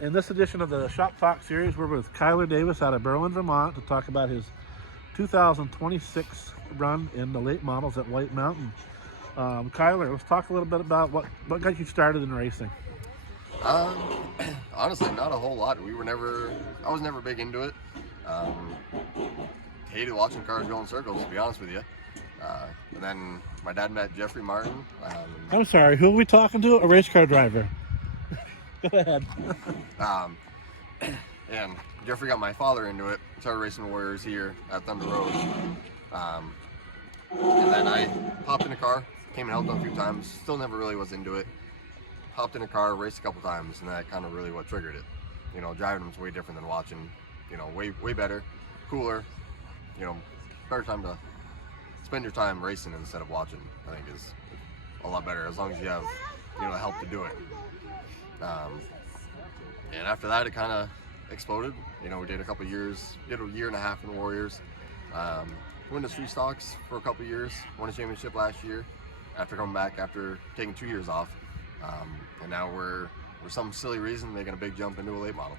In this edition of the Shop Talk series, we're with Kyler Davis out of Berlin, Vermont to talk about his 2026 run in the late models at White Mountain. Kyler, let's talk a little bit about what got you started in racing. Um, Honestly, not a whole lot. I was never big into it. Um, Hated watching cars go in circles, to be honest with you. And then my dad met Jeffrey Martin. I'm sorry, who are we talking to? A race car driver. Go ahead. Um, and Jeffrey got my father into it. Started racing Warriors here at Thunder Road. And then I hopped in a car, came and helped him a few times. Still never really was into it. Hopped in a car, raced a couple times, and that kind of really what triggered it. You know, driving them's way different than watching. You know, way better, cooler. You know, better time to spend your time racing instead of watching. I think is a lot better as long as you have, you know, the help to do it. And after that, it kind of exploded. You know, we did a couple years, did a year and a half in Warriors. Went to Street Stocks for a couple years. Won a championship last year. After coming back after taking 2 years off. And now we're for some silly reason making a big jump into a late model.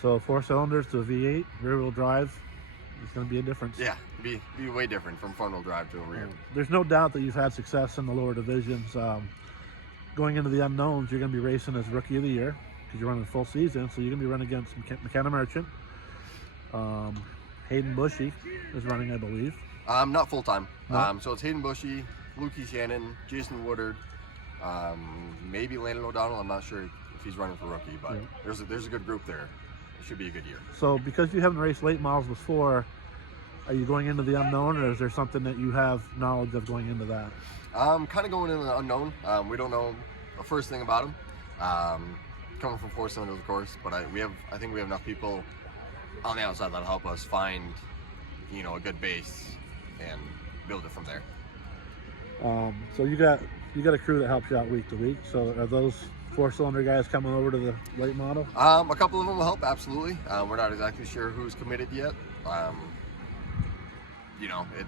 So 4 cylinders to a V8, rear-wheel drive. It's going to be a difference. Yeah, be way different from front-wheel drive to a rear. There's no doubt that you've had success in the lower divisions. Going into the unknowns, you're going to be racing as Rookie of the Year because you're running full season. So you're going to be running against McKenna Merchant. Hayden Bushy is running, I believe. Not full-time. No? So it's Hayden Bushy, Lukey Shannon, Jason Woodard, maybe Landon O'Donnell. I'm not sure if he's running for Rookie, but there's a good group there. It should be a good year. So because you haven't raced late models before, are you going into the unknown, or is there something that you have knowledge of going into that? Kind of going into the unknown. We don't know the first thing about him. Coming from 4 cylinders, of course, but I think we have enough people on the outside that'll help us find, you know, a good base and build it from there. So you got a crew that helps you out week to week. So are those 4-cylinder guys coming over to the late model? A couple of them will help, absolutely. We're not exactly sure who's committed yet. You know, it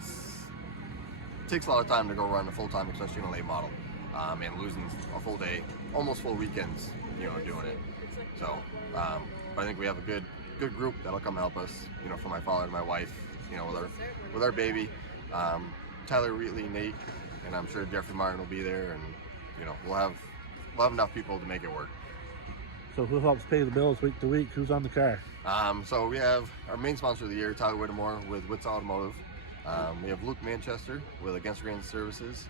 takes a lot of time to go run a full-time, especially in a late model, and losing a full day, almost full weekends, you know, doing it. So, but I think we have a good group that'll come help us, you know, for my father and my wife, you know, with our baby. Tyler Wheatley, Nate, and I'm sure Jeffrey Martin will be there, and you know, we'll have enough people to make it work. So who helps pay the bills week to week? Who's on the car? So we have our main sponsor of the year, Tyler Whittemore with Witts Automotive. We have Luke Manchester with Against Grain Services,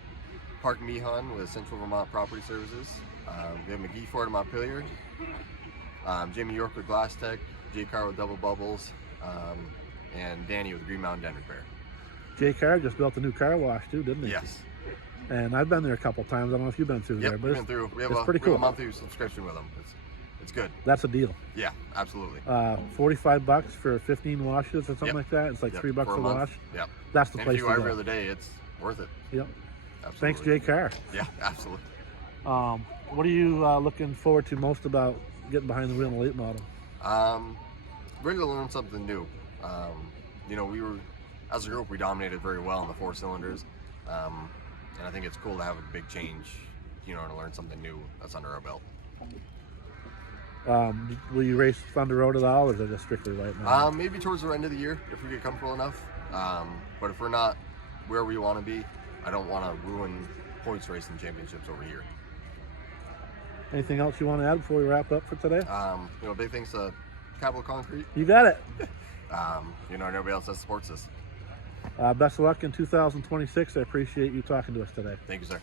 Park Meehan with Central Vermont Property Services. We have McGee Ford and Montpelier, Jamie York with Glass Tech, Jay Carr with Double Bubbles, and Danny with Green Mountain Den Repair. Jay Carr just built a new car wash too, didn't he? Yes. And I've been there a couple times. I don't know if you've been through there, but we've been through. We have pretty cool. A monthly subscription with them. It's good. That's a deal. Yeah, absolutely. $45 for 15 washes or something like that. It's like $3 a wash. Yep. That's the and place if you to every go. other day, it's worth it. Yep. Absolutely. Thanks, Jay Carr. Yeah, absolutely. What are you looking forward to most about getting behind the wheel in a late model? Ready to learn something new. You know, as a group, we dominated very well in the 4 cylinders. And I think it's cool to have a big change, you know, to learn something new that's under our belt. Will you race Thunder Road at all, or is it just strictly late model? Maybe towards the end of the year if we get comfortable enough. But if we're not where we want to be, I don't want to ruin points racing championships over here. Anything else you want to add before we wrap up for today? You know, big thanks to Capital Concrete. You got it. You know, and everybody else that supports us. Best of luck in 2026. I appreciate you talking to us today. Thank you, sir.